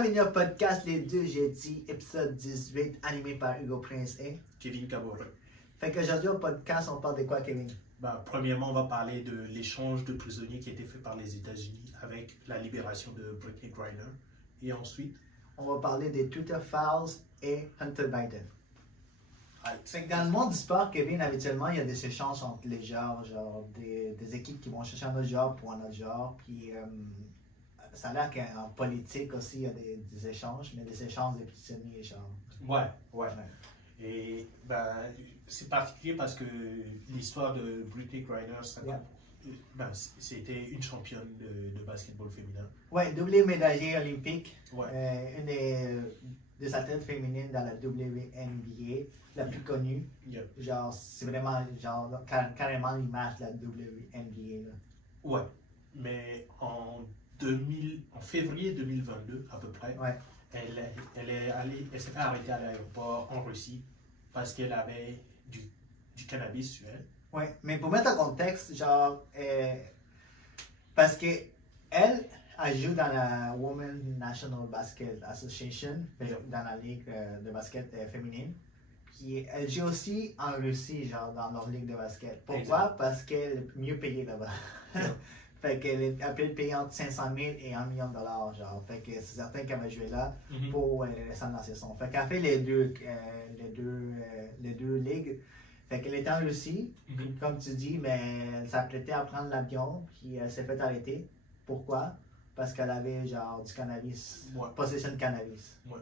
Bienvenue au podcast Les Deux Jeudis, épisode 18, animé par Hugo Prince et Kevin Caboret. Fait qu'aujourd'hui au podcast, on parle de quoi, Kevin? Premièrement, on va parler de l'échange de prisonniers qui a été fait par les États-Unis avec la libération de Brittney Griner. Et ensuite, on va parler des Twitter Files et Hunter Biden. Fait que dans le monde du sport, Kevin, habituellement, il y a des échanges entre les genres, genre des équipes qui vont chercher un autre genre pour un autre genre. Puis ça a l'air qu'en politique aussi, il y a des échanges, mais des échanges de prisonniers, genre. Ouais. Et c'est particulier parce que l'histoire de Brittney Griner, c'était une championne de basketball féminin. Ouais, doublée médaillée olympique. Ouais. Une des athlètes féminines dans la WNBA, la plus connue. Yeah. Genre, c'est vraiment genre, carrément l'image de la WNBA. Là. Ouais, mais en février 2022 à peu près, ouais. Elle s'est fait arrêter à l'aéroport en Russie parce qu'elle avait du cannabis sur elle. Oui, mais pour mettre en contexte, genre, parce que elle joue dans la Women's National Basket Association, dans la ligue de basket féminine. Puis elle joue aussi en Russie, genre, dans leur ligue de basket. Pourquoi? Exact. Parce qu'elle est mieux payée là-bas. Fait qu'elle peut être payée entre 500 000 et 1 million de dollars, genre. Fait que c'est certain qu'elle va jouer là pour les restants de la saison. Fait qu'elle fait les deux ligues. Fait qu'elle était en Russie, comme tu dis, mais elle s'apprêtait à prendre l'avion, puis elle s'est fait arrêter. Pourquoi? Parce qu'elle avait genre du cannabis, possession de cannabis. Ouais.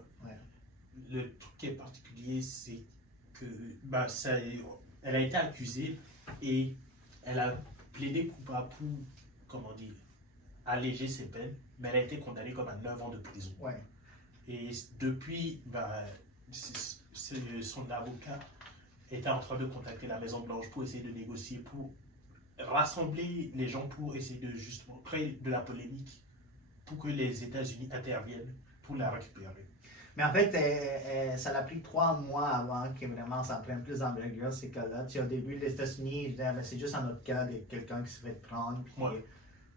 Le truc qui est particulier, c'est que elle a été accusée et elle a plaidé coupable pour, comment dire, alléger ses peines, mais elle a été condamnée comme à 9 ans de prison. Ouais. Et depuis, son avocat était en train de contacter la Maison-Blanche pour essayer de négocier, pour rassembler les gens, pour essayer de justement créer de la polémique, pour que les États-Unis interviennent pour la récupérer. Mais en fait, ça a pris 3 mois avant que vraiment ça prenne plus d'envergure, ces cas-là. Au début, les États-Unis disaient c'est juste un autre cas de quelqu'un qui se fait prendre.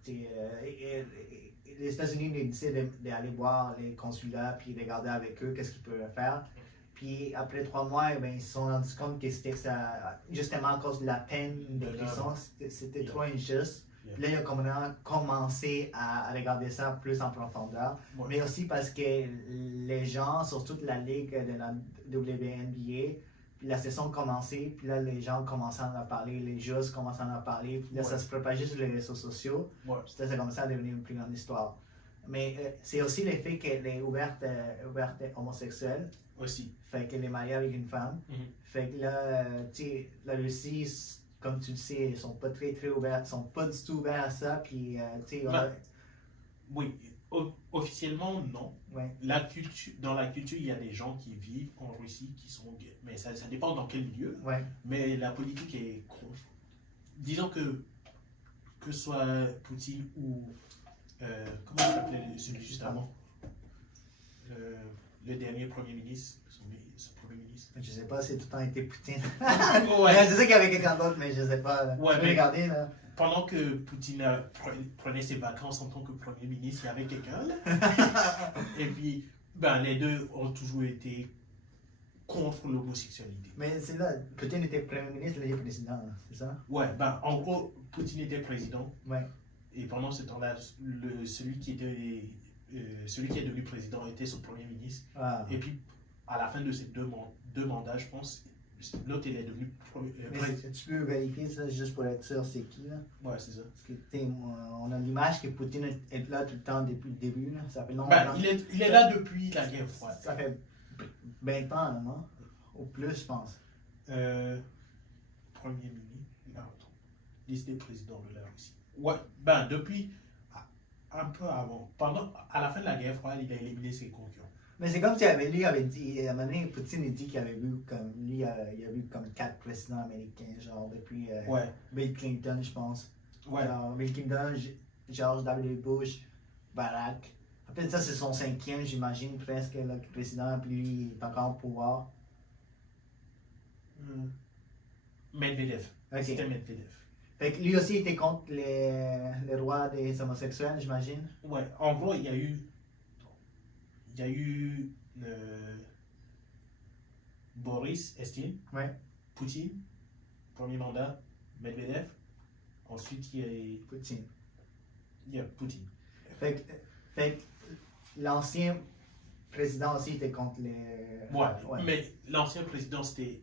Puis, les États-Unis décidaient d'aller voir les consulats puis regarder avec eux qu'est-ce qu'ils peuvent faire. Puis après 3 mois, ils se sont rendus compte que c'était ça, justement à cause de la peine de prison, c'était trop injuste. Puis là, ils ont commencé à regarder ça plus en profondeur. Mais aussi parce que les gens, surtout de la ligue de la WNBA, puis la saison a commencé, puis là, les gens commençaient à en parler, les joueurs commençaient à en parler, puis là, ça se propageait sur les réseaux sociaux. Puis là, ça commençait à devenir une plus grande histoire. Mais c'est aussi le fait qu'elle est ouverte homosexuelle. Aussi. Fait qu'elle est mariée avec une femme. Fait que là, la Russie, comme tu le sais, ils sont pas très ouverts, ils sont pas du tout ouverts à ça. Puis, oui, officiellement, non. Ouais. Dans la culture, il y a des gens qui vivent en Russie qui sont gays. Mais ça dépend dans quel milieu. Ouais. Mais la politique est contre. Disons que ce soit Poutine ou. Comment il s'appelait celui juste avant? Le dernier Premier ministre, son Premier ministre. Je sais pas, c'est tout le temps été Poutine. Ouais. Je sais qu'il y avait quelqu'un d'autre, mais je sais pas. Ouais, mais regardez là. Pendant que Poutine prenait ses vacances en tant que Premier ministre, il y avait quelqu'un là. Et puis, les deux ont toujours été contre l'homosexualité. Mais c'est là, Poutine était Premier ministre, il est président, c'est ça? Ouais, en gros, Poutine était président. Ouais. Et pendant ce temps-là, celui qui est devenu président était son Premier ministre. Ah. Et puis, à la fin de ces deux mandats, je pense, l'autre il est devenu président. Tu peux vérifier ça juste pour être sûr c'est qui là? Ouais, c'est ça. Parce que on a l'image que Poutine est là tout le temps depuis le début. Là. Ça fait longtemps. Il est là depuis la guerre froide. Ça fait 20 ans, non? Ou plus, je pense. Premier ministre, liste des présidents de la Russie. Ouais, depuis un peu avant, à la fin de la guerre froide, il a éliminé ses concurrents. Mais c'est comme si lui avait dit, à un moment donné, Poutine a dit qu'il avait vu comme, lui, il a vu comme 4 présidents américains, genre depuis Bill Clinton, je pense. Ouais. Alors, Bill Clinton, George W. Bush, Barack. Après ça, c'est son 5e, j'imagine, presque, le président, puis lui, il est encore au pouvoir. Medvedev. Okay. C'était Medvedev. Fait que lui aussi était contre les droits des homosexuels, j'imagine. Ouais, en gros, il y y a eu Boris Eltsine, Ouais, Poutine, premier mandat, Medvedev. Ensuite, Poutine. il y a Poutine. Fait que l'ancien président aussi était contre les. Ouais. Mais l'ancien président, c'était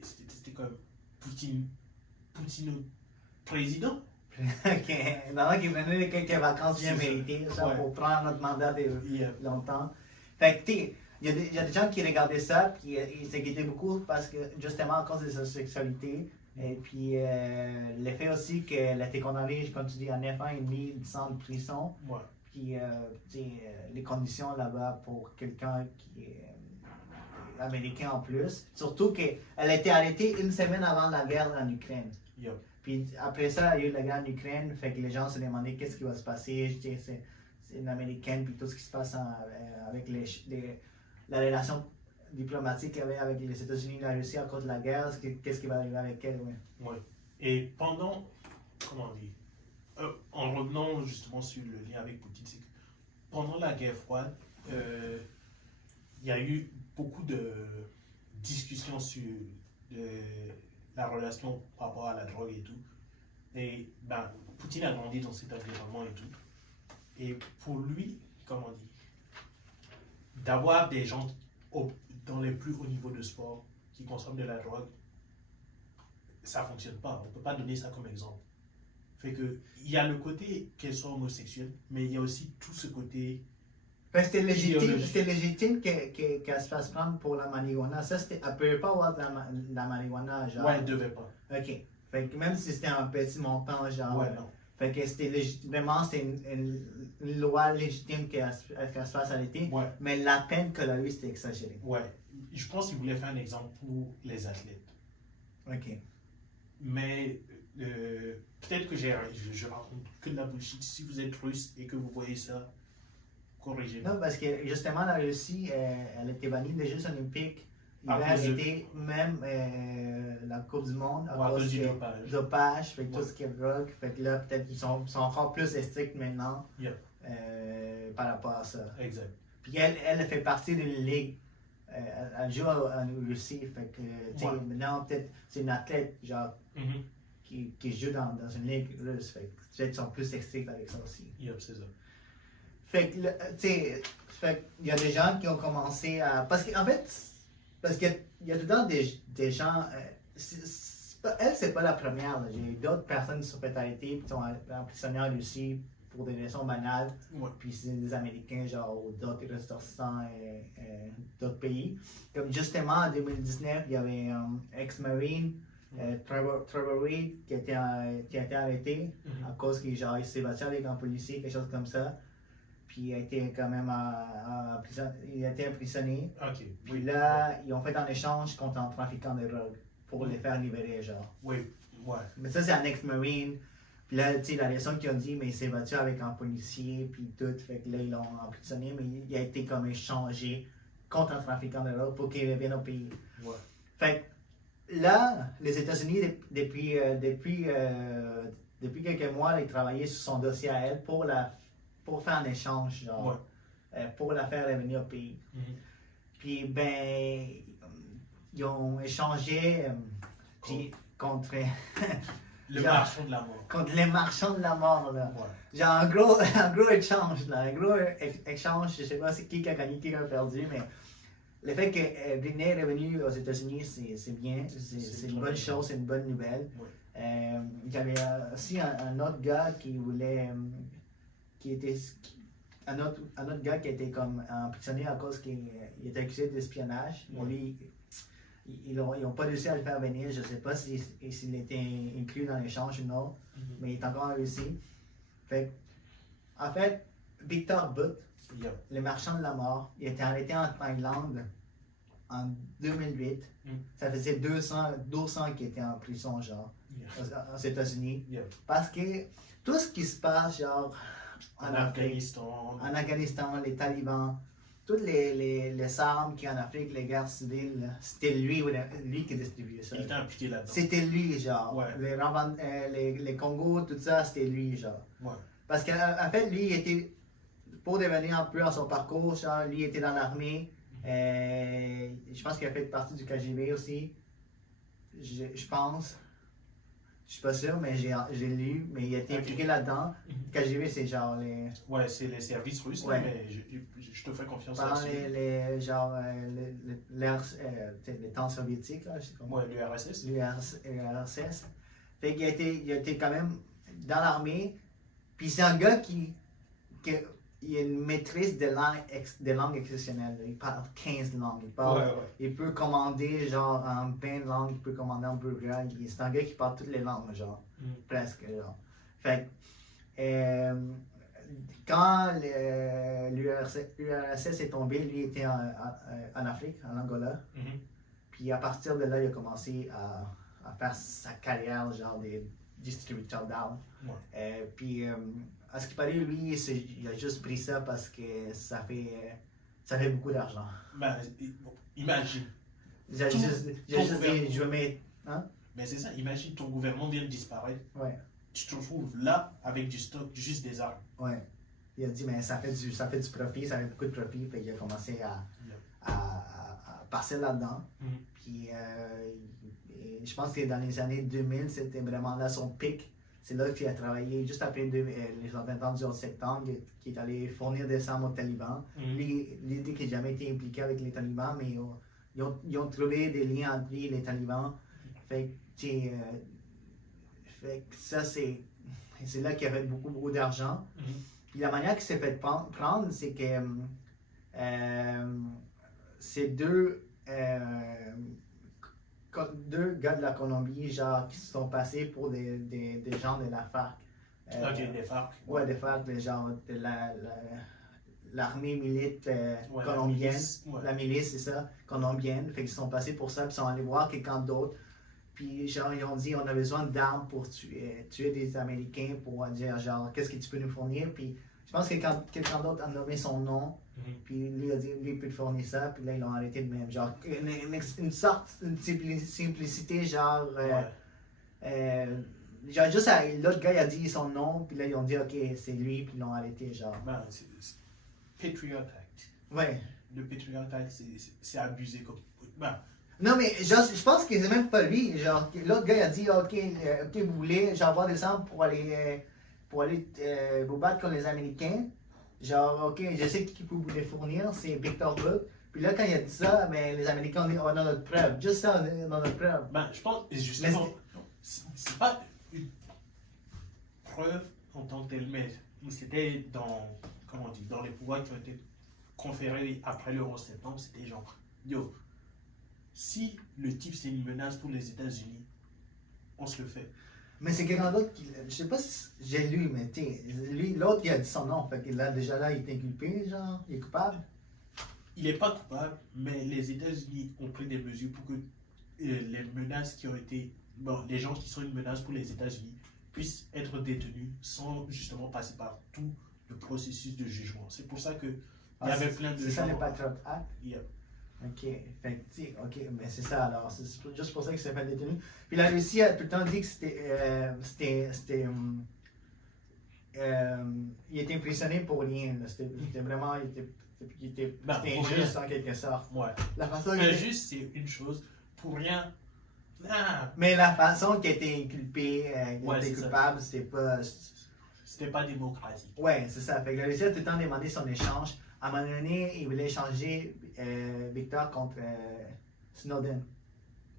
comme Poutine président. Ok, maintenant qu'il venait quelques vacances bien C'est ça. méritées, ça, Ouais. pour prendre notre mandat de Yeah. longtemps. Fait que, tu sais, il y a des gens qui regardaient ça, puis ils s'inquiétaient beaucoup parce que, justement, à cause de sa sexualité, et puis le fait aussi qu'elle a été condamnée, comme tu dis, à 9 ans et demi, 10 ans de prison, Ouais. puis, tu sais, les conditions là-bas pour quelqu'un qui est américain en plus, surtout qu'elle a été arrêtée une semaine avant la guerre en Ukraine. Yeah. Puis après ça, il y a eu la guerre en Ukraine, fait que les gens se demandaient qu'est-ce qui va se passer. Je dis, c'est une américaine, puis tout ce qui se passe avec la relation diplomatique qu'il y avait avec les États-Unis et la Russie à cause de la guerre, qu'est-ce qui va arriver avec elle. Ouais. Ouais. Et pendant, comment dire, en revenant justement sur le lien avec Poutine, c'est que pendant la guerre froide, il y a eu beaucoup de discussions sur la relation par rapport à la drogue et tout. Et ben, Poutine a grandi dans cet environnement et tout. Et pour lui, comment dire, d'avoir des gens dans les plus hauts niveaux de sport qui consomment de la drogue, ça ne fonctionne pas. On ne peut pas donner ça comme exemple. Fait que, il y a le côté qu'elle soit homosexuelle, mais il y a aussi tout ce côté. Fait que c'était légitime qu'elle se fasse prendre pour la marijuana. Ça, elle ne pouvait pas avoir de la marijuana, genre. Ouais, elle ne devait pas. Ok. Fait que même si c'était un petit montant, genre. Ouais, non. Fait que vraiment, c'était une loi légitime qu'elle se fasse arrêter. Ouais. Mais la peine qu'elle a eue, c'était exagéré. Ouais. Je pense qu'il voulait faire un exemple pour les athlètes. Ok. Mais peut-être que je raconte que de la bullshit. Si vous êtes russe et que vous voyez ça, corrigez-moi. Non, parce que justement, la Russie, elle était bannie des Jeux Olympiques. Il À avait cause de- arrêté même la Coupe du Monde à Ouais, à cause cause du que dopage. dopage, fait que Ouais. tout ce qui est drogue. Fait que là, peut-être qu'ils sont encore plus stricts maintenant Yeah. par rapport à ça. Exact. Puis elle fait partie d'une ligue. Elle joue en Russie. Fait que, tu sais, Ouais. maintenant, peut-être, c'est une athlète, genre, Mhm. qui joue dans une ligue russe. Fait que peut-être qu'ils sont plus stricts avec ça aussi. Yep, c'est ça. Fait que, tu sais, il y a des gens qui ont commencé à. Parce qu'en fait, il y a tout le temps des gens. Elle, c'est pas la première. Là. J'ai d'autres personnes qui sont fait arrêter et qui sont emprisonnées en Russie pour des raisons banales. Ouais. Puis c'est des Américains, genre, ou d'autres ressortissants d'autres pays. Comme justement en 2019, il y avait un ex-marine, Trevor Reed, qui a été arrêté Mhm. à cause qu'il genre, il s'est battu avec un policier, quelque chose comme ça. Puis il a été quand même il a été emprisonné. Ok. Puis là, ils ont fait un échange contre un trafiquant de drogue pour les faire libérer, genre. Oui. Ouais. Mais ça, c'est un ex-marine. Puis là, tu sais, la raison qu'ils ont dit, mais il s'est battu avec un policier, puis tout. Fait que là, ils l'ont emprisonné, mais il a été comme échangé contre un trafiquant de drogue pour qu'il revienne au pays. Ouais. Fait que là, les États-Unis, depuis quelques mois, ils travaillaient sur son dossier à elle pour faire un échange, genre, pour la faire revenir au pays. Mhm. Puis, ben, ils ont échangé contre Le genre, marchand de la mort. contre les marchands de la mort, là. Ouais. Genre, un gros échange, là. Un gros échange, je sais pas c'est qui a gagné, qui a perdu, mais le fait que Britney est revenue aux États-Unis, c'est bien. C'est une bonne chose, c'est une bonne nouvelle. Ouais. Il y avait aussi un autre gars qui voulait. Un autre gars qui était comme emprisonné à cause qu'il était accusé d'espionnage. Mais lui, ils n'ont pas réussi à le faire venir. Je ne sais pas s'il était inclus dans l'échange ou non, Mhm. mais il est encore en Russie. En fait, Victor Butt, Yep. le marchand de la mort, il a été arrêté en Thaïlande en 2008. Ça faisait 200 ans qu'il était en prison, genre, Yeah. aux États-Unis. Yep. Parce que tout ce qui se passe, genre, En Afghanistan. en Afghanistan, les talibans, toutes les armes qu'il y a en Afrique, les guerres civiles, c'était lui qui distribuait ça. Il était impliqué là-dedans. C'était lui, genre. Ouais. Les Congos, tout ça, c'était lui, genre. Ouais. Parce qu'en fait, lui, il était pour devenir un peu à son parcours, genre, lui était dans l'armée. Je pense qu'il a fait partie du KGB aussi. Je pense. Je suis pas sûr, mais j'ai lu, mais il a été impliqué là-dedans. KGB, c'est genre les. Ouais, c'est les services russes, Ouais. mais je te fais confiance Pendant là-dessus. les temps soviétiques, là, je sais comment. Ouais, l'URSS. L'URSS. Fait qu'il il a été quand même dans l'armée. Puis c'est un gars il a une maîtrise des langues exceptionnelles. Il parle 15 langues. Il peut commander genre en 20 langues, il peut commander en bulgare. C'est un gars qui parle toutes les langues, genre. Presque, genre. Fait quand l'URSS est tombé, lui était en Afrique, en Angola. Puis à partir de là, il a commencé à faire sa carrière, genre des distributeurs d'armes. Puis à ce qui paraît, lui, il a juste pris ça parce que ça fait beaucoup d'argent. Ben, imagine. J'ai juste dit, je vais mettre. Hein? Mais c'est ça, imagine ton gouvernement vient de disparaître. Ouais. Tu te retrouves là avec du stock, juste des armes. Ouais. Il a dit, mais ça fait du profit, ça fait beaucoup de profit. Fait qu'il a commencé à passer là-dedans. Puis je pense que dans les années 2000, c'était vraiment là son pic. C'est là qu'il a travaillé juste après les attentats du 11 septembre, qui est allé fournir des armes aux talibans. Lui, il dit qu'il n'a jamais été impliqué avec les talibans, mais ils ont trouvé des liens entre lui et les talibans. Fait que ça, c'est là qu'il a fait beaucoup d'argent. Puis la manière qu'il s'est fait prendre, c'est que c'est deux gars de la Colombie, genre, qui se sont passés pour des gens de la FARC. Ok, des FARC. Ouais, des FARC, genre de l'armée militaire colombienne. La milice, c'est ça, colombienne. Fait qu'ils sont passés pour ça, puis ils sont allés voir quelqu'un d'autre. Puis genre, ils ont dit, on a besoin d'armes pour tuer des Américains, pour dire, genre, qu'est-ce que tu peux nous fournir? Puis je pense que quelqu'un d'autre a nommé son nom. Puis lui a dit, lui il peut te fournir ça, puis là ils l'ont arrêté de même. Genre, une sorte, une simplicité, genre. Genre, juste l'autre gars il a dit son nom, puis là ils ont dit, ok, c'est lui, puis ils l'ont arrêté, genre. Ben, c'est Patriot Act. Ouais. Le Patriot Act, c'est abusé comme. Ben, non, mais genre, je pense que c'est même pas lui. Genre, l'autre gars il a dit, ok, vous voulez, genre, avoir des armes pour aller vous battre contre les Américains. Genre, ok, je sais qui peut vous les fournir, c'est Victor Buck. Puis là, quand il a dit ça, ben, les Américains ont dit, on a notre preuve. Juste ça, on a notre preuve. Ben, je pense, justement, c'est pas une preuve en tant que telle, mais c'était dans les pouvoirs qui ont été conférés après le 11 septembre, c'était genre, yo, si le type c'est une menace pour les États-Unis, on se le fait. Mais c'est quelqu'un d'autre qui. Je sais pas si j'ai lu, mais lui, l'autre qui a dit son nom. Fait que là, déjà là, il est inculpé, genre, il est coupable. Il n'est pas coupable, mais les États-Unis ont pris des mesures pour que les menaces qui ont été. Bon, les gens qui sont une menace pour les États-Unis puissent être détenus sans justement passer par tout le processus de jugement. C'est pour ça qu'il y avait plein de gens. C'est ça le Patriot Act? Yeah. Ok, fait que, ok, mais c'est ça alors, c'est juste pour ça qu'il s'est fait détenu. Puis la Russie a tout le temps dit que il était impressionné pour rien. C'était vraiment, c'était injuste en quelque sorte. Ouais. La façon injuste, c'est une chose, pour rien. Ah. Mais la façon qu'il était inculpé, il était coupable, c'était pas démocratique. Ouais, c'est ça. Fait que la Russie a tout le temps demandé son échange. À un moment donné, il voulait échanger Victor contre Snowden.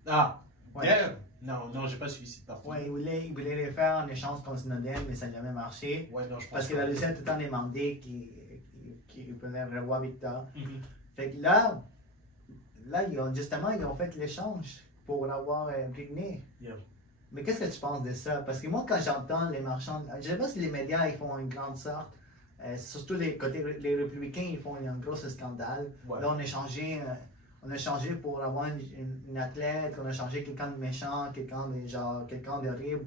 Ah, ouais. Yeah. Non, j'ai pas suivi cette partie. Ouais, il voulait le faire en échange contre Snowden, mais ça n'a jamais marché. Ouais, non, je pense parce que la Russie a tout le temps demandé qu'il voulait revoir Victor. Fait que là, ils ont fait l'échange pour l'avoir imprimé. Yeah. Mais qu'est-ce que tu penses de ça? Parce que moi, quand j'entends les marchands, je ne sais pas si les médias ils font une grande sorte. Surtout les républicains, ils font un gros scandale. Ouais. Là, on a changé pour avoir une athlète, on a changé quelqu'un de méchant, quelqu'un d'horrible,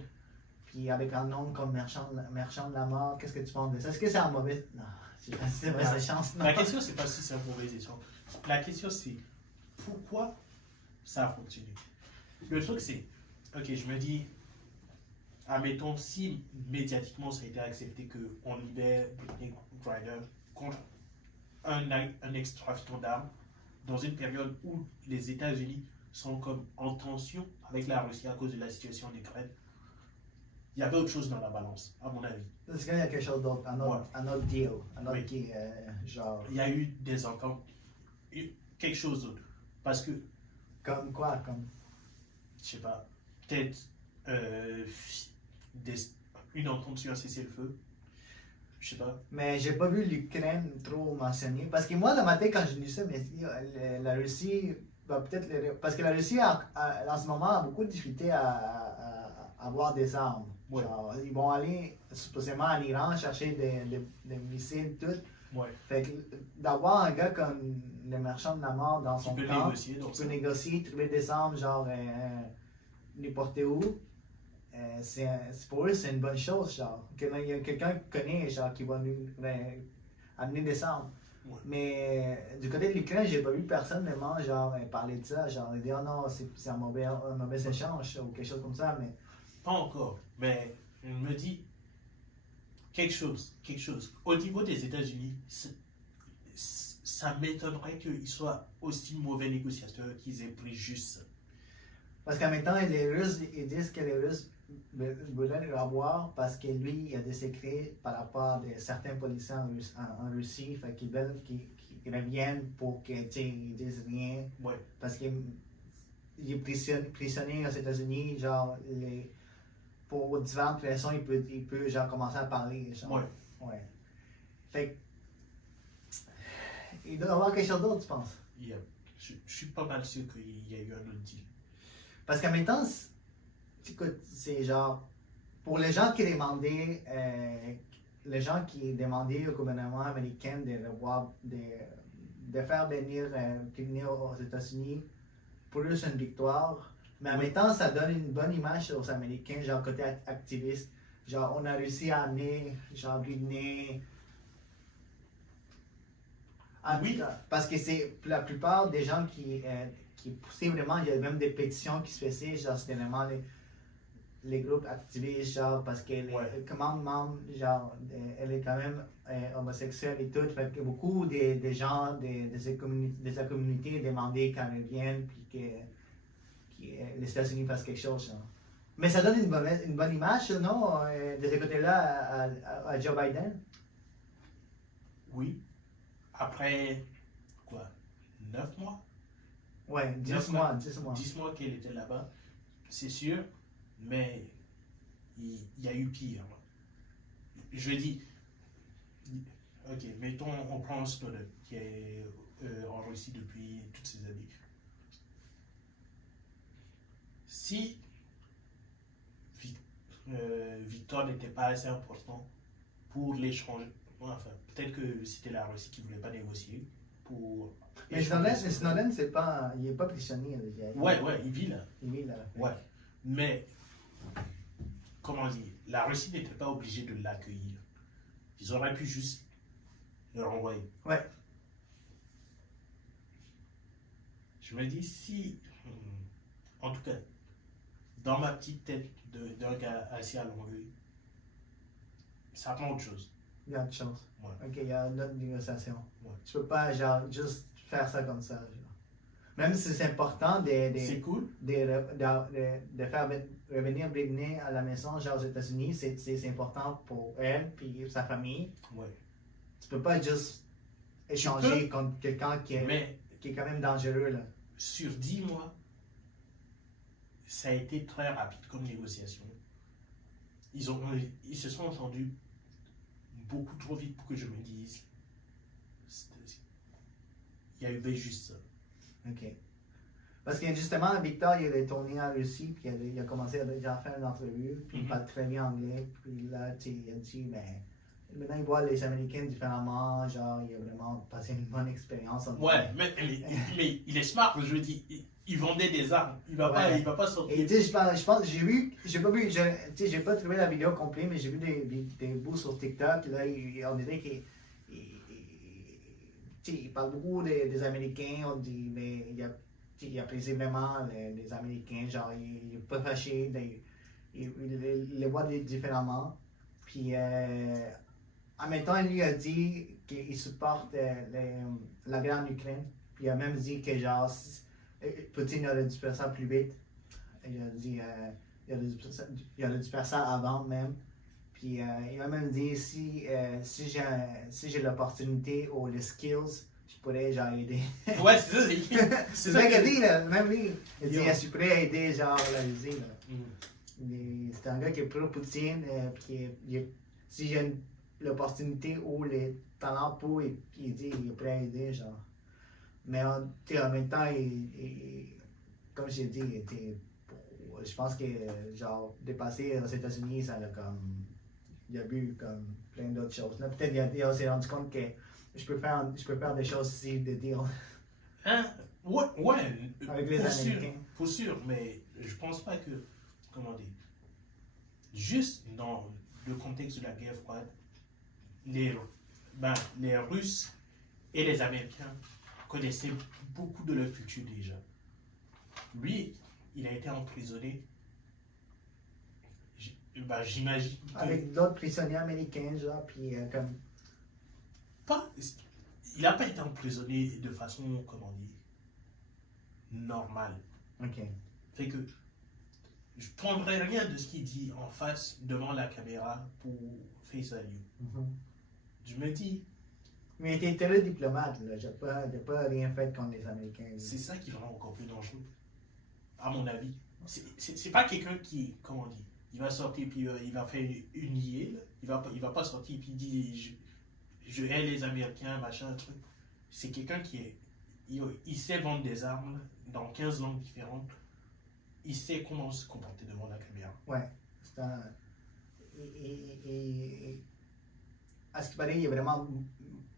puis avec un nom comme Marchand de la mort. Qu'est-ce que tu penses de ça? Est-ce que c'est un mauvais... Non, c'est pas si mauvais échange. La question, c'est pas si c'est un mauvais échange. La question, c'est pourquoi ça a fonctionné. Le truc, c'est, ok, je me dis, admettons, si médiatiquement ça a été accepté qu'on libère Brittney Griner, contre un extrafiquant d'armes dans une période où les États-Unis sont comme en tension avec la Russie à cause de la situation en Ukraine. Il y avait autre chose dans la balance, à mon avis. Parce qu'il y a quelque chose d'autre, un autre deal, un autre Oui. qui genre. Il y a eu des ententes, quelque chose d'autre. Parce que, Comme quoi, comme. je sais pas, peut-être une entente sur un cessez-le-feu. Je sais pas. Mais j'ai pas vu l'Ukraine trop mentionner. Parce que moi, dans ma tête, quand j'ai lu ça, mais la Russie va peut-être. Parce que la Russie, en ce moment, a beaucoup de difficultés à avoir des armes. Ouais. Genre, ils vont aller supposément en Iran chercher des missiles, tout. Ouais. Fait que d'avoir un gars comme le marchand de la mort dans son Tu peux camp, négocier, donc tu peux négocier, trouver des armes, genre, les porter où. Pour eux, c'est une bonne chose, genre. Il y a quelqu'un qui connaît, genre, qui va nous amener des armes. Ouais. Mais du côté de l'Ukraine, j'ai pas vu personne vraiment, genre, parler de ça, genre, dire, oh non, c'est un mauvais échange, ou quelque chose comme ça, mais. Pas encore, mais je me dis quelque chose. Au niveau des États-Unis, ça m'étonnerait qu'ils soient aussi mauvais négociateurs qu'ils aient pris juste ça. Parce qu'en même temps, les Russes, ils disent que les Russes veulent le avoir parce que lui, il a des secrets par rapport à certains policiers en Russie, fait qu'ils veulent qu'ils reviennent pour qu'ils disent rien. Ouais. Parce qu'il est prisonnier aux États-Unis, genre, pour différentes raisons, il peut genre, commencer à parler. Genre. Ouais. Fait que, il doit y avoir quelque chose d'autre, tu penses? Yeah. Je suis pas mal sûr qu'il y a eu un autre deal. Parce qu'en même temps, écoute, c'est genre, pour les gens qui demandaient, au gouvernement américain de faire venir aux États-Unis, pour eux c'est une victoire. Mais en même temps, ça donne une bonne image aux Américains, genre côté activiste. Genre, on a réussi à amener, genre, Britney. Oui. Parce que c'est la plupart des gens qui poussaient vraiment, il y a même des pétitions qui se faisaient, genre, c'était vraiment les groupes activistes, genre, parce qu'elle est commandement, genre, elle est quand même homosexuelle et tout. Fait que beaucoup des gens de la communauté demandaient qu'elle revienne, puis que les États-Unis fassent quelque chose. Genre. Mais ça donne une bonne image, non, de ce côté-là à Joe Biden? Oui. Après, quoi, 9 mois? Ouais, 10 mois. 10 mois qu'elle était là-bas, c'est sûr, mais il y a eu pire. Je dis, ok, mettons, on prend Snowden, qui est en Russie depuis toutes ces années. Si Victor n'était pas assez important pour l'échange, enfin, peut-être que c'était la Russie qui ne voulait pas négocier pour. Mais Snowden, il n'est pas prisonnier. Ouais, il vit là. Il vit là. Ouais. Mais, comment dire, la Russie n'était pas obligée de l'accueillir. Ils auraient pu juste le renvoyer. Ouais. Je me dis, si, en tout cas, dans ma petite tête d'un gars assis à Longueuil, ça prend autre chose. Il y a autre chose. Ouais. Ok, il y a une autre négociation. Ouais. Tu peux pas, genre, juste faire ça comme ça. Genre. Même si c'est important C'est cool. de faire revenir Britney à la maison, genre aux États-Unis, c'est important pour elle et sa famille. Ouais. Tu peux pas juste échanger contre quelqu'un qui est quand même dangereux. Là. Sur 10 mois, ça a été très rapide comme négociation. Ils se sont entendus beaucoup trop vite pour que je me dise. Il y a eu juste ça. Ok. Parce que justement, Victor, il est tourné en Russie, puis il a commencé à déjà faire une entrevue, puis il parle très bien anglais, puis là, tu sais, il a dit, mais maintenant il voit les Américains différemment, genre, il a vraiment passé une bonne expérience. Ouais, mais il est smart, je veux dire, il vendait des armes, il va pas sortir. Et tu sais, je pense, j'ai pas trouvé la vidéo complète, mais j'ai vu des bouts sur TikTok, là, on dirait qu'il il parle beaucoup des Américains, on dit, mais il apprécie vraiment les Américains, genre, il n'est pas fâché, il les voit différemment. Puis, en même temps, lui a dit qu'il supporte la guerre en Ukraine. Puis il a même dit que genre, Poutine aurait dû faire ça plus vite. Il a dit il aurait dû faire ça avant même. Puis il a même dit si j'ai l'opportunité ou les skills, je pourrais genre aider. Ouais, c'est ça. C'est ça qu'il a dit, là. Même lui. Il a dit Yo. je suis prêt à aider genre la Russie. Là. Mm. C'est un gars qui est pro-Poutine, puis si j'ai l'opportunité ou les talents pour, il dit il est prêt à aider, genre. Mais en même temps, comme j'ai dit, je pense que, genre, dépasser aux États-Unis, ça l'a comme. Il a vu comme plein d'autres choses. Là, peut-être il s'est rendu compte que je peux faire des choses ici, des deals. Hein? Ouais, Avec les Américains. Pour sûr, mais je pense pas que, comment dire, juste dans le contexte de la guerre froide, les Russes et les Américains connaissaient beaucoup de leur culture déjà. Lui, il a été emprisonné, j'imagine que Avec d'autres prisonniers américains, genre, puis comme. il n'a pas été emprisonné de façon, comment dire, normale. Ok. Fait que je prendrais rien de ce qu'il dit en face devant la caméra pour face value. Je me dis, Mais il était très diplomate, là. J'ai pas rien fait contre les Américains. là. c'est ça qui le rend encore plus dangereux, à mon avis. C'est pas quelqu'un qui, comment on dit, il va sortir puis il va faire une liée, là. Il va pas sortir puis dire je hais les Américains, machin, truc. C'est quelqu'un qui est, il sait vendre des armes dans 15 langues différentes. Il sait comment se comporter devant la caméra. Ouais. C'est un. À ce qui paraît, il est vraiment.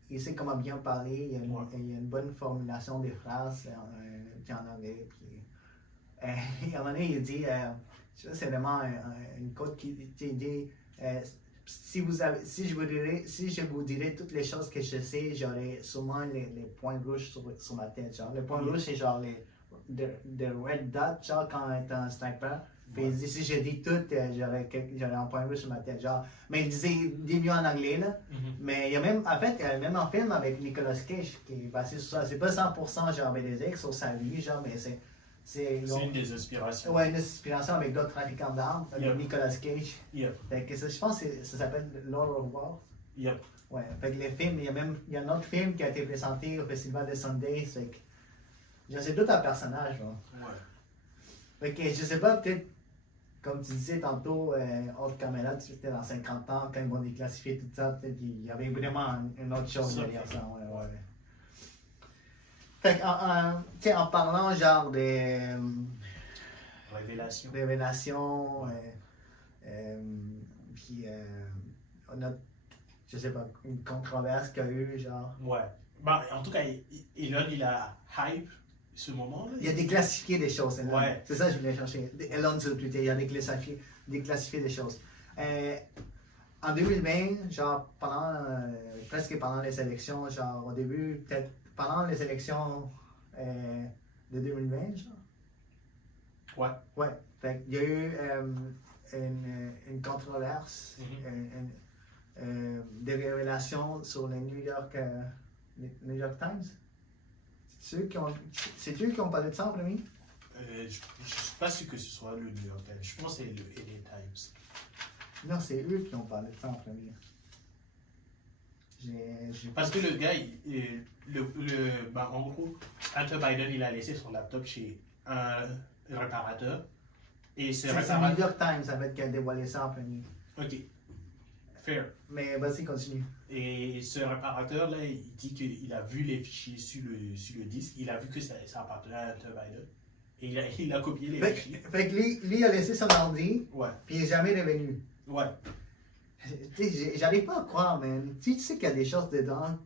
Il sait comment bien parler. Il y a une bonne formulation des phrases en anglais. Puis, à un moment donné, il dit. C'est vraiment une quote qui dit. Si je vous dirais toutes les choses que je sais, j'aurais sûrement les points rouges sur ma tête. Genre. Les points rouges, c'est genre les red dots, genre quand on est un sniper. Puis il dit, si je dis tout, j'aurais un point rouge sur ma tête. Genre. Mais il dit mieux en anglais, là. Mais il y a même, en fait, il y a même un film avec Nicolas Cage qui est basé sur ça. C'est pas 100% genre véridique sur sa vie, genre, mais c'est une des inspirations. Ouais, une inspiration avec d'autres trafiquants d'armes, avec Yep. Nicolas Cage. Yep. Fait que je pense que ça s'appelle Lord of War. Yep. Ouais, fait que les films, il y a un autre film qui a été présenté au Festival de Sundance. Fait que je sais tout un personnage. Là. Ouais. Fait que je sais pas, peut-être, comme tu disais tantôt, hors caméra, tu étais dans 50 ans, quand ils vont déclassifier tout ça, peut-être qu'il y avait vraiment une autre chose derrière ça. Ouais. Fait en parlant genre des révélations, puis on a, je sais pas, une controverse qu'il y a eu, genre. Ouais. En tout cas, Elon, il a hype ce moment-là. Il a déclassifié des choses. Elon. Ouais. C'est ça que je voulais chercher. Elon sur Twitter, il a déclassifié des choses. En 2020, genre, presque pendant les élections, genre, au début, peut-être pendant les élections de 2020, genre. Ouais. Ouais. Fait qu'il y a eu une controverse, des révélations sur les New York Times. C'est eux qui ont parlé de ça en premier? Je suis pas sûr que ce soit le New York Times. Je pense que c'est le LA Times. Non, c'est eux qui ont parlé de ça en premier. Parce que le gars, en gros, Hunter Biden, il a laissé son laptop chez un réparateur. Et ce C'est le réparateur. New York Times, ça va être qui a dévoilé ça en premier. Ok. Fair. Mais vas-y, continue. Et ce réparateur, là, il dit qu'il a vu les fichiers sur le disque. Il a vu que ça appartenait à Hunter Biden. Et il a copié les fichiers. Fait que lui, il a laissé son ordi, Ouais. puis il n'est jamais revenu. Ouais. J'arrive pas à croire, man. Tu sais qu'il y a des choses dedans.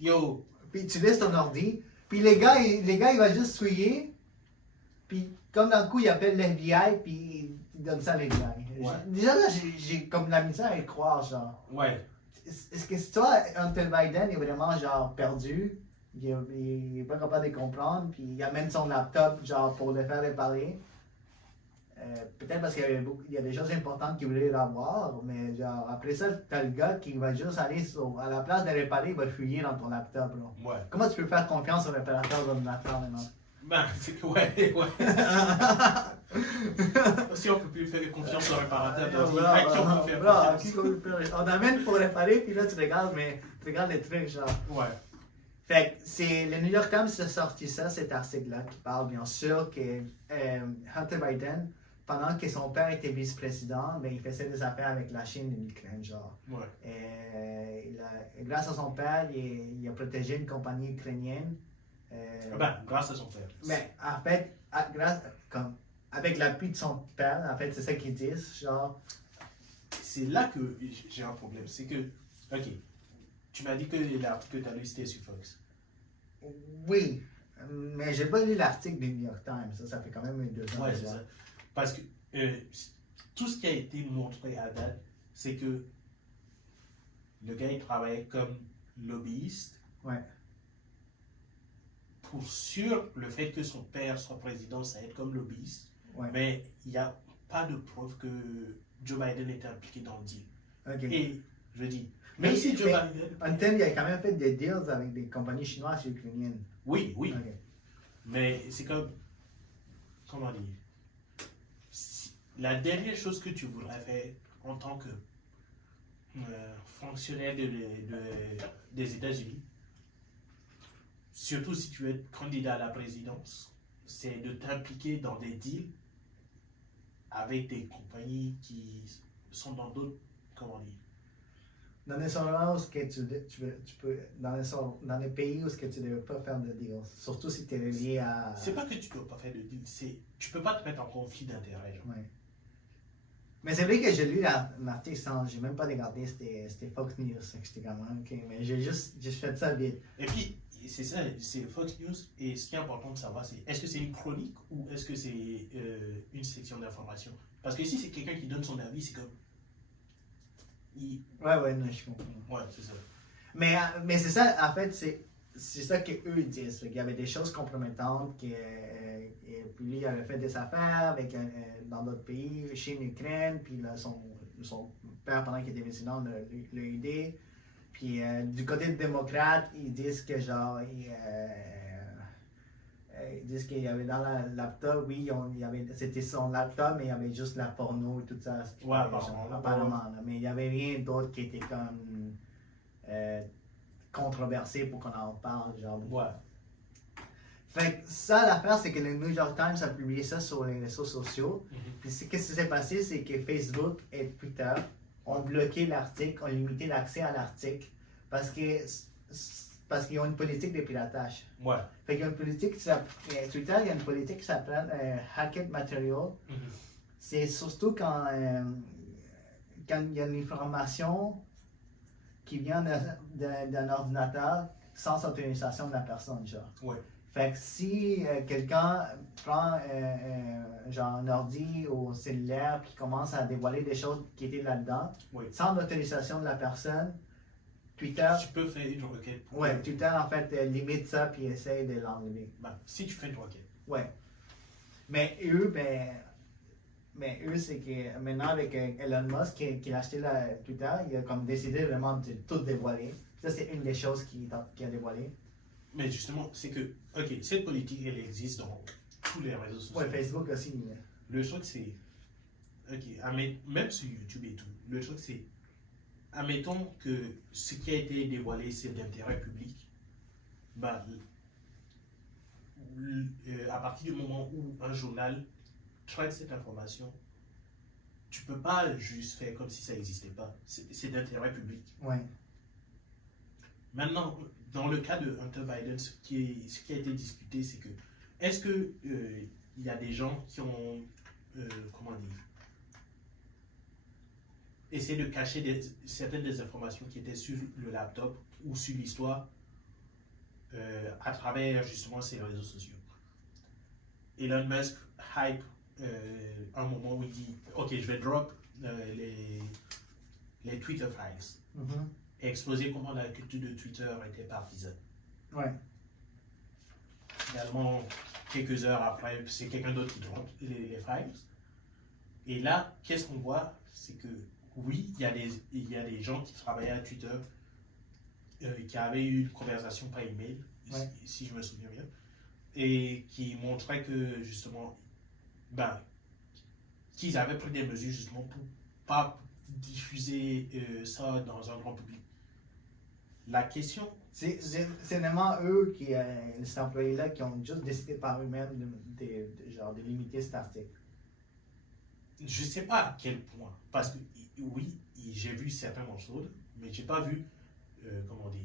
Yo. Puis tu laisses ton ordi, puis les gars, il va juste souiller, puis comme dans le coup, il appelle l'FBI, puis il donne ça à l'FBI. Ouais. Déjà là, j'ai comme la misère à y croire, genre. Ouais. Est-ce que toi, Hunter Biden est vraiment genre perdu, il est pas capable de comprendre, puis il amène son laptop genre pour le faire réparer. Peut-être parce qu'il y a des choses importantes qu'il voulait avoir, mais genre, après ça, t'as le gars qui va juste aller à la place de réparer, il va fouiller dans ton laptop. Là. Ouais. Comment tu peux faire confiance au réparateur d'ordinateur maintenant? Ben, ouais. Si on peut plus faire confiance au réparateur, à qui on peut faire confiance? On amène pour réparer, puis là, tu regardes les trucs, genre. Ouais. Fait que c'est le New York Times qui a sorti ça, cet article-là, qui parle bien sûr que Hunter Biden, pendant que son père était vice-président, ben, il faisait des affaires avec la Chine et l'Ukraine, genre. Ouais. Grâce à son père, il a protégé une compagnie ukrainienne. Grâce à son père. Mais en fait, avec l'appui de son père, en fait, c'est ça qu'ils disent, genre. C'est là que j'ai un problème. C'est que, ok, tu m'as dit que l'article que tu as lu, c'était sur Fox. Oui, mais j'ai pas lu l'article du New York Times, ça fait quand même 2 ans. Ouais, c'est ça. Parce que tout ce qui a été montré à date, c'est que le gars, il travaillait comme lobbyiste. Ouais. Pour sûr, le fait que son père soit président, ça aide comme lobbyiste. Ouais. Mais il n'y a pas de preuve que Joe Biden était impliqué dans le deal. Okay. Et je dis, même si Joe Biden. Hunter, il a quand même fait des deals avec des compagnies chinoises et ukrainiennes. Oui, oui. Okay. Mais c'est comme. Comment dire? La dernière chose que tu voudrais faire en tant que fonctionnaire des États-Unis, surtout si tu es candidat à la présidence, c'est de t'impliquer dans des deals avec des compagnies qui sont dans d'autres, comment dire? Dans les endroits où tu peux, dans les pays où tu ne devrais pas faire de deals, surtout si tu es relié à... C'est pas que tu ne dois pas faire de deals, c'est tu peux pas te mettre en conflit d'intérêts. Ouais. Mais c'est vrai que j'ai lu l'article sans, j'ai même pas regardé, c'était Fox News, c'était comme, ok, mais j'ai juste fait ça vite. Et puis, c'est ça, c'est Fox News, et ce qui est important de savoir, c'est est-ce que c'est une chronique ou est-ce que c'est une section d'information? Parce que si c'est quelqu'un qui donne son avis, c'est comme... Ouais, non, je comprends. Ouais, c'est ça. Mais c'est ça, en fait, c'est ça qu'eux ils disent. Il y avait des choses compromettantes, et puis lui, il avait fait des affaires avec, dans d'autres pays, Chine, Ukraine, puis là, son père, pendant qu'il était président, l'a aidé. Puis du côté démocrate, ils disent que genre, ils disent qu'il y avait dans la laptop, oui, c'était son laptop, mais il y avait juste la porno et tout ça. Ouais, apparemment. Mais il n'y avait rien d'autre qui était comme controversé pour qu'on en parle. Genre. Ouais. Fait que ça, l'affaire, c'est que le New York Times a publié ça sur les réseaux sociaux. Puis qu'est-ce qui s'est passé, c'est que Facebook et Twitter ont bloqué l'article, ont limité l'accès à l'article parce qu'ils ont une politique de piratage. Ouais. Fait qu'il y a une politique, Twitter, il y a une politique qui s'appelle Hacked Material. C'est surtout quand il y a une information qui vient d'un ordinateur sans autorisation de la personne, genre. Ouais. Fait que si quelqu'un prend genre un ordi au cellulaire puis commence à dévoiler des choses qui étaient là-dedans, sans l'autorisation de la personne, Twitter... Tu peux faire une requête. Ouais, Twitter en fait limite ça puis essaye de l'enlever. Si tu fais une requête. Ouais. Mais eux, c'est que maintenant avec Elon Musk qui a acheté Twitter, il a comme décidé vraiment de tout dévoiler. Ça, c'est une des choses qu'il a dévoilé. Mais justement, c'est que, ok, cette politique, elle existe dans tous les réseaux sociaux. Ouais, Facebook aussi. Mais... Le truc, c'est, ok, même sur YouTube et tout, le truc, c'est, admettons que ce qui a été dévoilé, c'est d'intérêt public, à partir du moment où un journal traite cette information, tu peux pas juste faire comme si ça n'existait pas. C'est d'intérêt public. Ouais. Maintenant, dans le cas de Hunter Biden, ce qui a été discuté, c'est que est-ce que il y a des gens qui ont comment dire, essayé de cacher certaines des informations qui étaient sur le laptop ou sur l'histoire à travers justement ces réseaux sociaux. Elon Musk hype un moment où il dit ok, je vais drop les Twitter files. Et exposer comment la culture de Twitter était partisane. Ouais. Finalement, quelques heures après, c'est quelqu'un d'autre qui drop les files. Et là, qu'est-ce qu'on voit? C'est que oui, il y a des gens qui travaillaient à Twitter, qui avaient eu une conversation par email, si je me souviens bien, et qui montraient que justement, ben, qu'ils avaient pris des mesures justement pour pas diffuser ça dans un grand public. La question... C'est vraiment eux, ces employés-là, qui ont juste décidé par eux-mêmes de limiter cet article. Je ne sais pas à quel point, parce que oui, j'ai vu certains morceaux, mais j'ai pas vu, comment dire,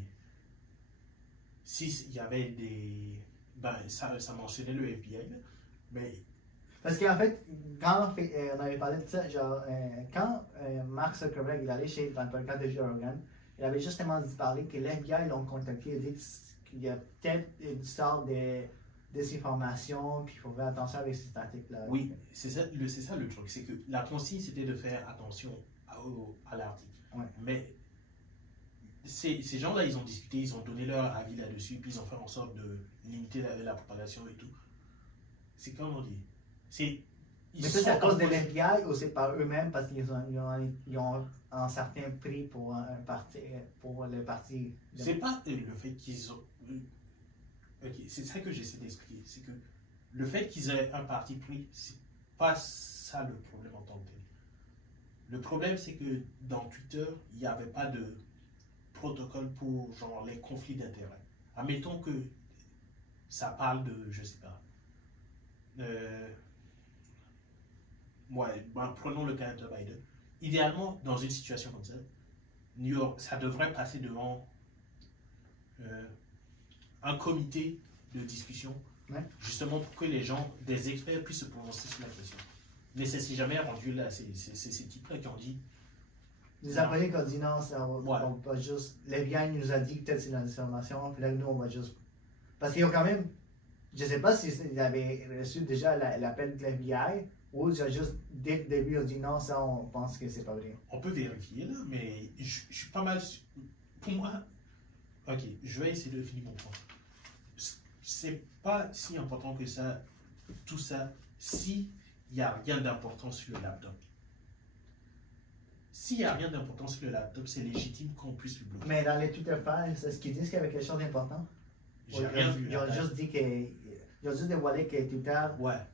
s'il y avait des... Ben, ça mentionnait le FBI, là, mais... Parce qu'en fait, quand on avait parlé de ça, quand Mark Zuckerberg est allé dans le podcast de Joe Rogan, il avait justement dit parler que l'FBI l'ont contacté et dit qu'il y a peut-être une sorte de désinformation, puis il faut faire attention avec cet article-là. Oui, c'est ça le truc, c'est que la consigne c'était de faire attention à l'article. Ouais. Mais ces gens-là, ils ont discuté, ils ont donné leur avis là-dessus, puis ils ont fait en sorte de limiter la propagation et tout. C'est comme on dit. Mais ça, c'est à cause de l'FBI ou c'est par eux-mêmes parce qu'ils ont un certain prix pour le parti? C'est pas le fait qu'ils ont... Ok, c'est ça que j'essaie d'expliquer. C'est que le fait qu'ils aient un parti pris, c'est pas ça le problème en tant que tel. Le problème, c'est que dans Twitter, il n'y avait pas de protocole pour genre les conflits d'intérêts. Admettons que ça parle de, je sais pas, prenons le cas de Biden. Idéalement, dans une situation comme ça, New York, ça devrait passer devant un comité de discussion, justement pour que les gens, des experts, puissent se prononcer sur la question. Mais ça s'est jamais rendu là, c'est ces types-là qui ont dit... Les employés qui ont dit non, on va juste... L'FBI nous a dit que peut-être c'est une désinformation, puis là, nous, on va juste... Parce qu'ils ont quand même... Je ne sais pas s'ils avaient reçu déjà l'appel de l'FBI, ou juste, dès le début, ils ont dit non, ça, on pense que c'est pas vrai. On peut vérifier, là, mais je suis pas mal... Pour moi... Ok, je vais essayer de finir mon point. C'est pas si important que ça, tout ça, s'il n'y a rien d'important sur le laptop. S'il n'y a rien d'important sur le laptop, c'est légitime qu'on puisse le bloquer. Mais dans les Twitter files, c'est ce qu'ils disent qu'il y avait quelque chose d'important? J'ai rien vu. Ils ont juste dit que... Ils ont juste dévoilé que Twitter,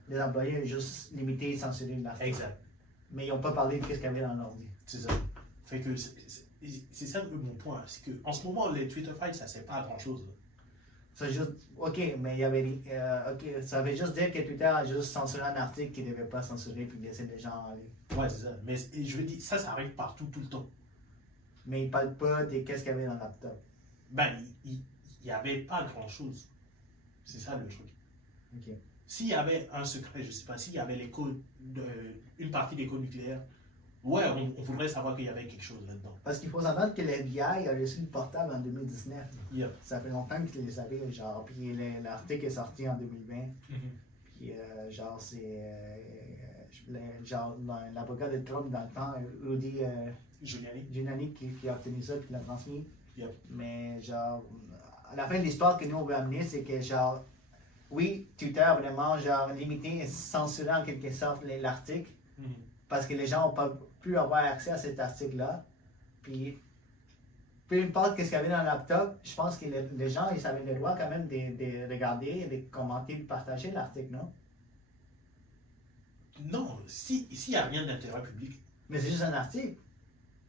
les employés ont juste limité et censuré l'article. Exact. Mais ils n'ont pas parlé de ce qu'il y avait dans l'ordi. C'est ça. Fait que c'est ça mon point. C'est qu'en ce moment, les Twitter files, ça ne sert pas à grand-chose. C'est juste... OK, mais il y avait... ça veut juste dire que Twitter a juste censuré un article qu'il ne devait pas censurer puis laisser les gens en ligne. Ouais, c'est ça. Mais je veux dire, ça arrive partout, tout le temps. Mais ils ne parlent pas de qu'est-ce qu'il y avait dans le laptop. Ben, il n'y avait pas grand-chose. C'est ça le truc. OK. S'il y avait un secret, je ne sais pas, s'il y avait les codes une partie des codes nucléaires, ouais, on voudrait savoir qu'il y avait quelque chose là-dedans. Parce qu'il faut savoir que l'FBI a reçu le portable en 2019. Yeah. Ça fait longtemps qu'ils les avaient, genre, puis l'article est sorti en 2020. Puis, genre, c'est... genre, l'avocat de Trump dans le temps, Rudy Giuliani, qui a obtenu ça, puis l'a transmis. Yep. Mais, genre, à la fin de l'histoire que nous, on veut amener, c'est que, genre, oui, Twitter a vraiment, genre, limité et censuré en quelque sorte l'article. Parce que les gens n'ont pas pu avoir accès à cet article-là. Puis, peu importe ce qu'il y avait dans le laptop, je pense que les gens, ils avaient le droit quand même de regarder, de commenter, de partager l'article, non? Non, s'il n'y a rien d'intérêt public. Mais c'est juste un article.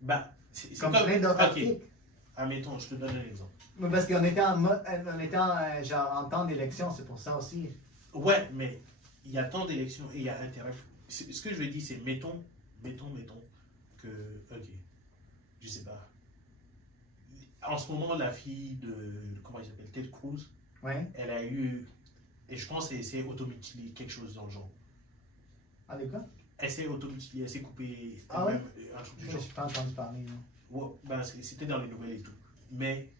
Ben, c'est comme plein d'autres articles. Admettons, je te donne un exemple. Mais parce qu'on était en temps d'élection, c'est pour ça aussi. Ouais, mais il y a temps d'élection et il y a intérêt. Ce que je veux dire, c'est mettons que, ok, je sais pas. En ce moment, la fille de, comment il s'appelle, Ted Cruz, elle a eu, et je pense qu'elle s'est automutilée, quelque chose dans le genre. Ah, d'accord? Elle s'est automutilée, elle s'est coupée un truc du genre. Je genre. n'ai pas entendu parler. Ouais, ben, c'était dans les nouvelles et tout. Mais,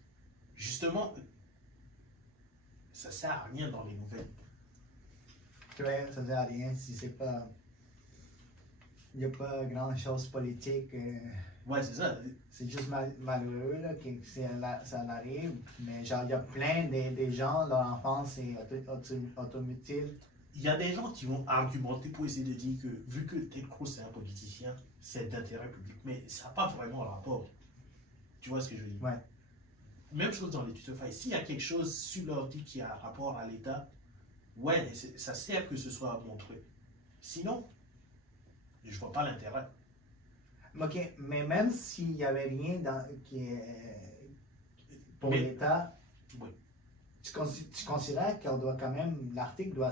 justement, ça sert à rien dans les nouvelles. Ouais, ça ne sert à rien si c'est pas... Il n'y a pas grand-chose politique. Ouais, c'est ça. C'est juste malheureux là, que ça arrive. Mais genre, il y a plein de gens, leur enfance est automutilée. il y a des gens qui vont argumenter pour essayer de dire que vu que Ted Cruz c'est un politicien, c'est d'intérêt public. Mais ça n'a pas vraiment rapport. Tu vois ce que je veux dire? Ouais. Même chose dans les Twitter Files. S'il y a quelque chose sur l'ordi qui a rapport à l'État, ouais, ça sert que ce soit montré. Sinon, je vois pas l'intérêt. OK, mais même s'il n'y avait rien qui est pour Mais- l'État, Oui. tu considères qu'on doit quand même, l'article doit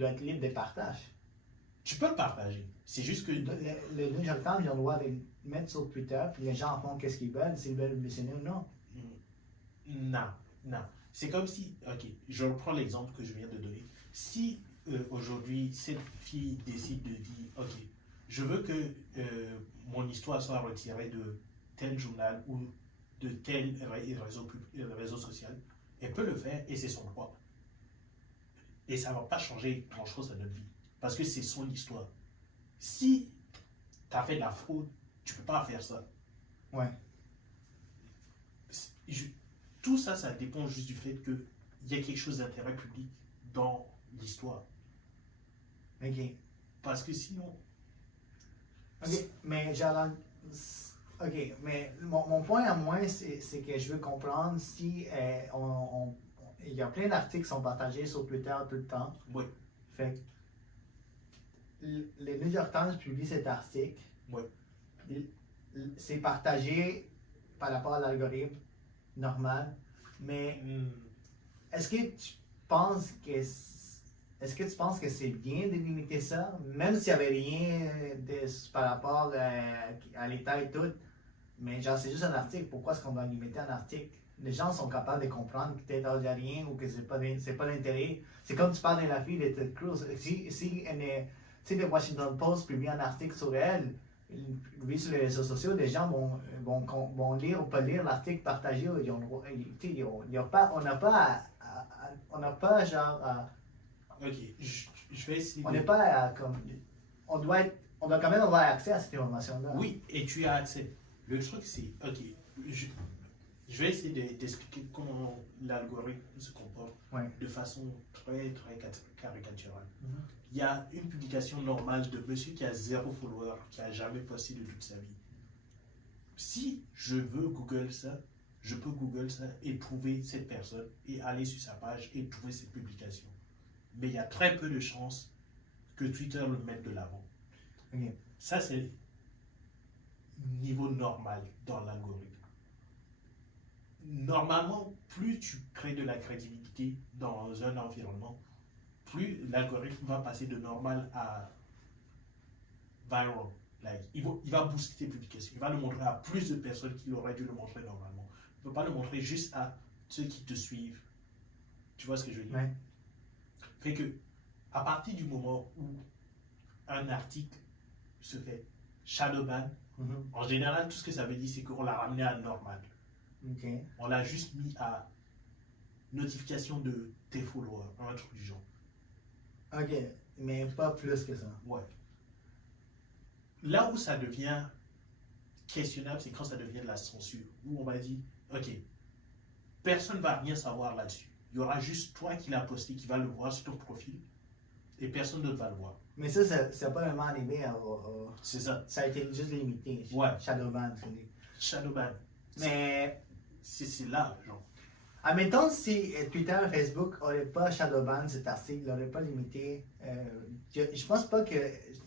être libre de partage. Tu peux le partager. C'est juste que Le New York Times, ils ont le droit de le mettre sur Twitter, puis les gens en font qu'est-ce qu'ils veulent, s'ils veulent le mentionner ou non. non, non. C'est comme si, ok, je reprends l'exemple que je viens de donner. Si aujourd'hui cette fille décide de dire, ok, je veux que mon histoire soit retirée de tel journal ou de tel réseau social, elle peut le faire et c'est son droit. Et ça ne va pas changer grand-chose à notre vie parce que c'est son histoire. Si tu as fait de la fraude, tu ne peux pas faire ça. Ouais. Tout ça, ça dépend juste du fait qu'il y a quelque chose d'intérêt public dans l'histoire. OK. Parce que sinon, OK, mais OK, mais mon point à moi, c'est que je veux comprendre si il y a plein d'articles qui sont partagés sur Twitter tout le temps. oui, Fait que le New York Times publie cet article. oui. C'est partagé par rapport à l'algorithme normal, mais est-ce que tu penses que c'est bien de limiter ça, même s'il n'y avait rien par rapport à l'État et tout, mais genre c'est juste un article, pourquoi est-ce qu'on doit limiter un article? Les gens sont capables de comprendre que peut-être il n'y a rien ou que c'est pas d'intérêt. C'est comme tu parles de la fille de Ted Cruz. Si le Washington Post publie un article sur elle, lui sur les réseaux sociaux, les gens vont lire ou pas lire l'article partagé. On n'a pas genre Ok, je vais essayer on de... n'est pas comme on doit quand même avoir accès à cette information-là. Oui, et tu as accès. Le truc, c'est... Ok, je vais essayer d'expliquer comment l'algorithme se comporte Ouais. de façon très, très caricaturale. Mhm. Il y a une publication normale de monsieur qui a 0 follower, qui a jamais posté de toute sa vie. Si je veux Google ça, je peux Google ça et trouver cette personne et aller sur sa page et trouver cette publication. Mais il y a très peu de chances que Twitter le mette de l'avant. Ok. Ça, c'est niveau normal dans l'algorithme. Normalement, plus tu crées de la crédibilité dans un environnement, plus l'algorithme va passer de normal à viral. Like, il va booster tes publications. Il va le montrer à plus de personnes qu'il aurait dû le montrer normalement. Il ne peut pas le montrer juste à ceux qui te suivent. Tu vois ce que je veux dire? Ouais. Fait que, à partir du moment où un article se fait shadowban, Mhm. en général, tout ce que ça veut dire, c'est qu'on l'a ramené à normal. Ok. On l'a juste mis à notification de tes followers, un truc du genre. Ok. Mais pas plus que ça. Ouais. Là où ça devient questionnable, c'est quand ça devient de la censure, où on va dire, ok, personne ne va rien savoir là-dessus. Il y aura juste toi qui l'as posté, qui va le voir sur ton profil, et personne d'autre va le voir. Mais ça n'a pas vraiment arrivé C'est ça. ça a été juste limité. Ouais. Shadowban, tu dis. Shadowban. Mais C'est là, genre. admettons si Twitter et Facebook n'auraient pas shadowban cet article, n'auraient pas limité. Je pense pas que.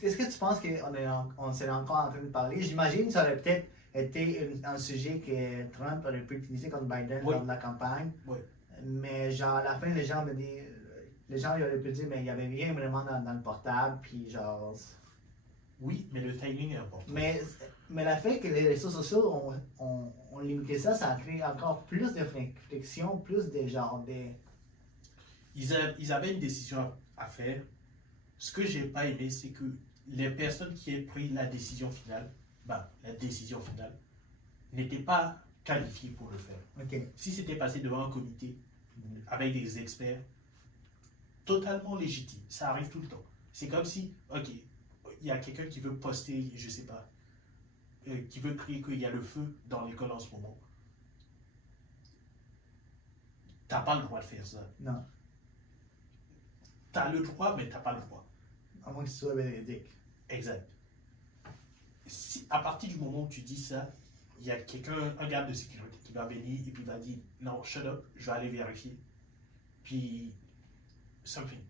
Est-ce que tu penses qu'on s'est encore en train de parler? J'imagine que ça aurait peut-être été un sujet que Trump aurait pu utiliser contre Biden Oui. lors de la campagne. Oui. Mais genre à la fin, les gens ils auraient pu dire mais il n'y avait rien vraiment dans le portable, puis genre. Oui, mais le timing est important. Mais le fait que les réseaux sociaux ont limité ça, ça a créé encore plus de friction, plus de genre des. Ils avaient une décision à faire. Ce que j'ai pas aimé, c'est que les personnes qui ont pris la décision finale, n'étaient pas qualifiées pour le faire. Ok. Si c'était passé devant un comité avec des experts, totalement légitime, ça arrive tout le temps. C'est comme si, ok, il y a quelqu'un qui veut poster, je sais pas, qui veut crier qu'il y a le feu dans l'école en ce moment. T'as pas le droit de faire ça. Non. as le droit, mais tu n'as pas le droit. À moins que ce soit véridique. Exact. Si, à partir du moment où tu dis ça, il y a quelqu'un, un garde de sécurité qui va venir et puis va dire non, shut up, je vais aller vérifier. Puis, something.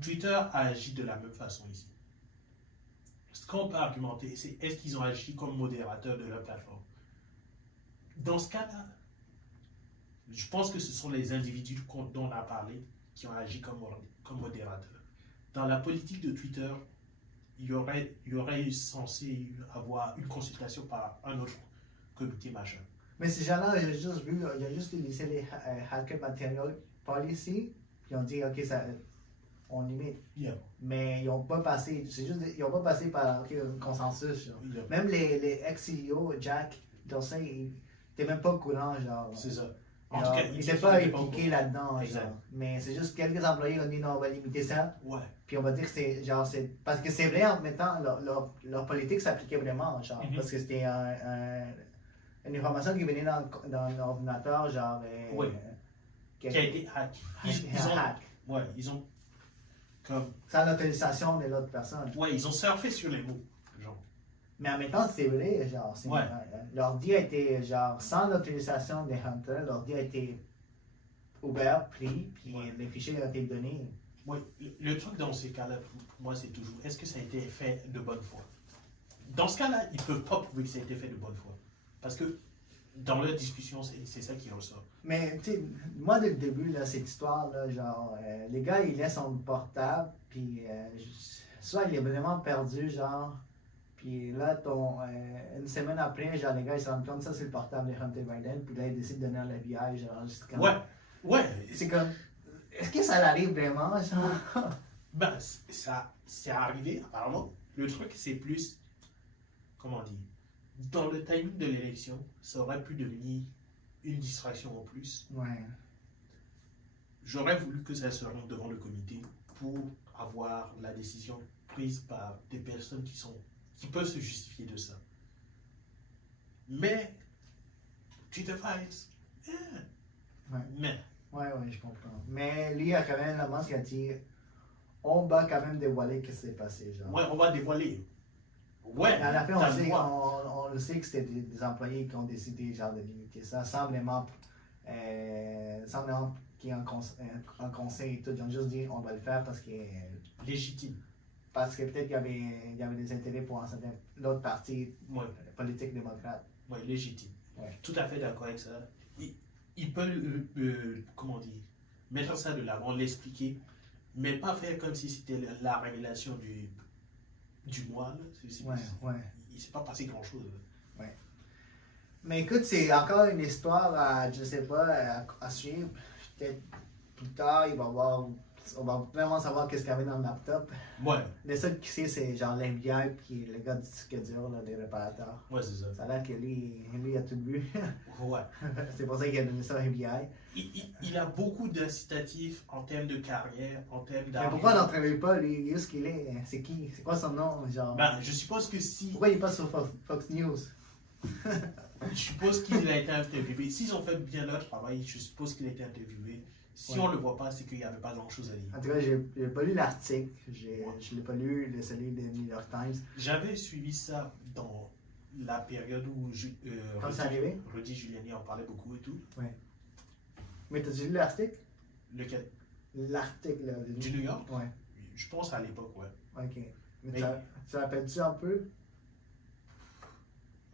Twitter a agi de la même façon ici. Ce qu'on peut argumenter, c'est est-ce qu'ils ont agi comme modérateurs de leur plateforme? Dans ce cas-là, je pense que ce sont les individus dont on a parlé qui ont agi comme modérateurs. Dans la politique de Twitter, il y aurait censé avoir une consultation par un autre comité machin. Mais ces gens-là, j'ai juste vu, il y a juste utilisé les Hacker Material Policy, puis ils ont dit, OK, ça, on limite. Yeah. Mais ils n'ont pas passé, c'est juste, ils n'ont pas passé par un consensus. Yeah. Même les ex-CEO, Jack Dorsey, il n'était même pas au courant, genre. C'est ça. En tout cas, il n'était pas impliqué là-dedans. Mais c'est juste quelques employés ont dit non, on va limiter ça. Ouais. Puis on va dire que c'est genre, parce que c'est vrai en mettant leur politique s'appliquait vraiment, genre, parce que c'était une information qui venait dans l'ordinateur, genre. Oui. Qui a été hack. Ils ont comme. Sans l'autorisation de l'autre personne. Ouais, ils ont surfé sur les mots, genre. Mais en même temps, c'est vrai, genre. Ouais. L'ordi a été, genre, sans l'autorisation des hunters, l'ordi a été ouvert, pris, puis les fichiers ont été donnés. Oui, le truc dans ces cas-là, pour moi, c'est toujours, est-ce que ça a été fait de bonne foi? Dans ce cas-là, ils ne peuvent pas prouver que ça a été fait de bonne foi. Parce que dans leur discussion, c'est ça qui ressort. Mais, tu sais, moi, dès le début, là, cette histoire-là, genre, les gars, ils laissent son portable, puis soit il est vraiment perdu, genre, puis là, une semaine après, genre, les gars, ils se rendent compte, ça, c'est le portable de Hunter Biden, puis là, ils décident de donner à l'FBI, genre, juste comme... Ouais. C'est comme... Est-ce que ça arrive vraiment, genre? Ben, ça, c'est arrivé, apparemment. Le truc, c'est plus, comment dire, dans le timing de l'élection, ça aurait pu devenir une distraction en plus. Ouais. J'aurais voulu que ça se rende devant le comité pour avoir la décision prise par des personnes qui peuvent se justifier de ça. Mais, Twitter Files, mais... Ouais, je comprends. Mais lui, il a quand même la masse qui a dit on va quand même dévoiler ce qui s'est passé. Genre. Ouais, on va dévoiler. Ouais. Mais à la fin, on le sait que c'était des employés qui ont décidé genre, de limiter ça, sans vraiment qu'il y ait un conseil et tout. Ils ont juste dit on va le faire parce que. Légitime. Parce que peut-être qu'il y avait des intérêts pour l'autre parti politique démocrate. Oui, légitime. Ouais. Tout à fait d'accord avec ça. Il peut, comment dire, mettre ça de l'avant, l'expliquer, mais pas faire comme si c'était la révélation du mois. Ouais. Il ne s'est pas passé grand-chose. Ouais. Mais écoute, c'est encore une histoire à, je sais pas, à suivre. Peut-être plus tard, on va vraiment savoir qu'est-ce qu'il y avait dans le laptop. Ouais. Le seul qui sait, c'est genre l'FBI puis le gars du disque dur, là, des réparateurs. Ouais, c'est ça. Ça a l'air que lui a tout vu. Ouais. C'est pour ça qu'il a donné ça à FBI. Il a beaucoup d'incitatifs en termes de carrière, en termes d'argent. Mais pourquoi on n'entraîne pas lui? Où est-ce qu'il est? C'est qui? C'est quoi son nom? Genre? Ben, je suppose que si... Pourquoi il n'est pas sur Fox News? Je suppose qu'il a été interviewé. S'ils ont fait bien leur travail, je suppose qu'il a été interviewé. Si on ne le voit pas, c'est qu'il n'y avait pas grand-chose à dire. En tout cas, j'ai pas lu l'article. Je ne l'ai pas lu, celui de New York Times. J'avais suivi ça dans la période où quand c'est arrivé? Rudy Giuliani en parlait beaucoup et tout. Ouais. Mais t'as lu l'article? Lequel? L'article là, du New York? Ouais. Je pense à l'époque, ouais. Ok. Mais tu rappelles-tu un peu?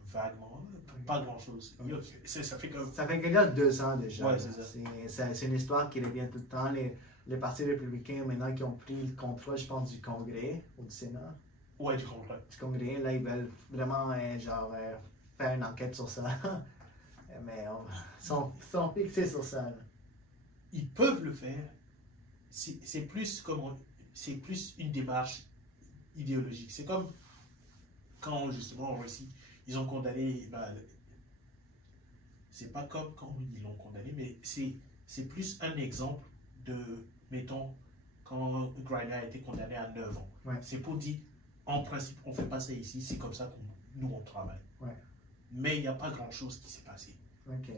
Vaguement, pas grand-chose. Ça fait comme... Ça fait qu'il y a 2 ans déjà. Ouais, c'est ça. C'est une histoire qui revient tout le temps. Les partis républicains, maintenant, qui ont pris le contrôle, je pense, du Congrès ou du Sénat. Ouais, du Congrès. Du Congrès, là, ils veulent vraiment, faire une enquête sur ça. Mais ils sont fixés sur ça. Là. Ils peuvent le faire. C'est plus une démarche idéologique. C'est comme quand, justement, en Russie, ils ont condamné, c'est pas comme quand ils l'ont condamné, mais c'est plus un exemple de, mettons, quand Griner a été condamné à 9 ans. Ouais. C'est pour dire, en principe, on fait pas ça ici, c'est comme ça que nous on travaille. Ouais. Mais il n'y a pas grand chose qui s'est passé. Ok.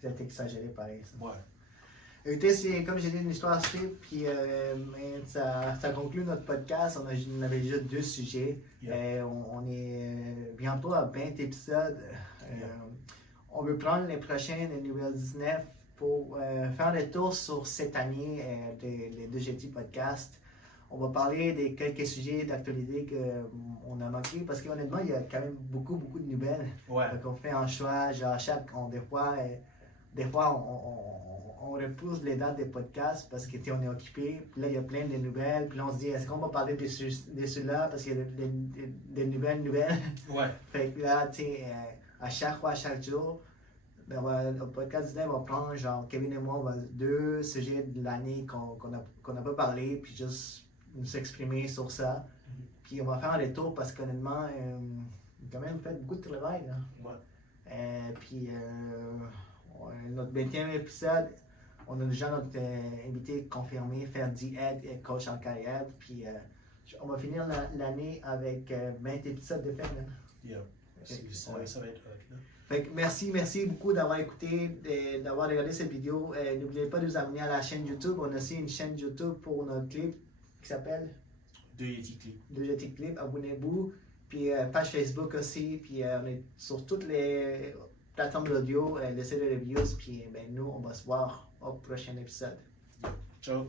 C'est exagéré pareil. Ça. Ouais. Écoutez, comme j'ai dit, une histoire script, puis mais ça conclut notre podcast. On avait déjà 2 sujets. On est bientôt à 20 épisodes. On veut prendre les prochains, les numéros 19, pour faire le tour sur cette année les 2GT Podcast. On va parler de quelques sujets d'actualité qu'on a manqué, parce qu'honnêtement, il y a quand même beaucoup de nouvelles. Ouais. Donc on fait un choix, genre des fois on repousse les dates des podcasts parce qu'on est occupé. Puis là, il y a plein de nouvelles. Puis là, on se dit, est-ce qu'on va parler de ceux-là parce qu'il y a des nouvelles. Ouais. Fait que là, tu sais, à chaque jour, ben, le podcast on va prendre, genre, Kevin et moi, on va 2 sujets de l'année qu'on n'a pas parlé, puis juste nous exprimer sur ça. Puis on va faire un retour parce qu'honnêtement, on a quand même fait beaucoup de travail. Là. Ouais. Puis notre 20e épisode, on a déjà notre invité confirmé, Ferdi Ed, coach en carrière. Puis on va finir l'année avec 20 épisodes de fait. Yeah. Ça va être là. Fait que merci beaucoup d'avoir écouté, d'avoir regardé cette vidéo. N'oubliez pas de vous abonner à la chaîne YouTube. On a aussi une chaîne YouTube pour notre clip qui s'appelle 2GT Clip. Abonnez-vous. Puis page Facebook aussi. Puis on est sur toutes les plateformes d'audio. Laissez des reviews. Puis ben, nous, on va se voir au prochain épisode. Ciao.